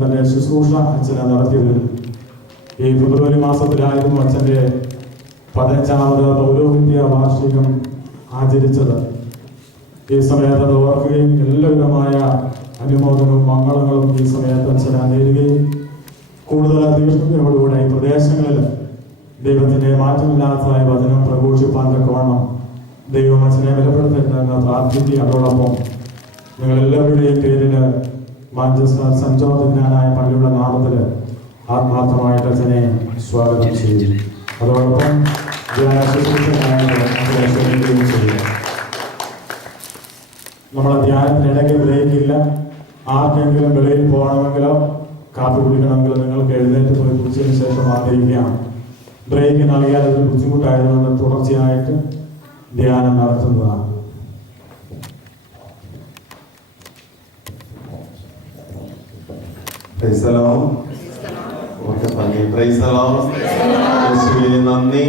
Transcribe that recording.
തന്റെ ശുശ്രൂഷ അച്ഛനെ നടത്തിയതിൽ ഈ ഫെബ്രുവരി മാസത്തിലായിരുന്നു അച്ഛൻ്റെ 15ാമത് പൗരോഹിത്യ വാർഷികം ആചരിച്ചത്. ഈ സമയത്ത് അത് ഓർക്കുകയും എല്ലാവിധമായ അനുമോദനവും മംഗളങ്ങളും ഈ സമയത്ത് അച്ഛനെ നേരുകയും കൂടുതൽ തീഷ്ണതയോടുകൂടെ ഈ പ്രദേശങ്ങളിൽ ദൈവത്തിൻ്റെ മാറ്റമില്ലാത്തതായ വചനം പ്രഘോഷിപ്പാൻ തക്കവണ്ണം ദൈവം അച്ഛനെ ബലപ്പെടുത്തരുതെന്ന് പ്രാർത്ഥിക്കുക. അതോടൊപ്പം നിങ്ങളെല്ലാവരുടെയും പേരിൽ മാഞ്ചസ്റ്റർ സെന്റ് ജോർജ് ജ്ഞാനായ പള്ളിയുടെ നാമത്തിൽ ആത്മാർത്ഥമായിട്ട് അച്ഛനെ സ്വാഗതം ചെയ്യും. അതോടൊപ്പം നമ്മളെ ധ്യാനത്തിനിടയ്ക്ക് ബ്രേക്കില്ല. ആർക്കെങ്കിലും വെളിയിൽ പോകണമെങ്കിലോ കാപ്പി കുടിക്കണമെങ്കിലോ നിങ്ങൾക്ക് എഴുന്നേറ്റ് പോയി കുടിച്ചതിന് ശേഷം ആഗ്രഹിക്കാം. ബ്രേക്ക് നൽകിയാൽ അതൊരു ബുദ്ധിമുട്ടായതുകൊണ്ട് തുടർച്ചയായിട്ട് ധ്യാനം നടത്തുന്നതാണ്. നന്ദി.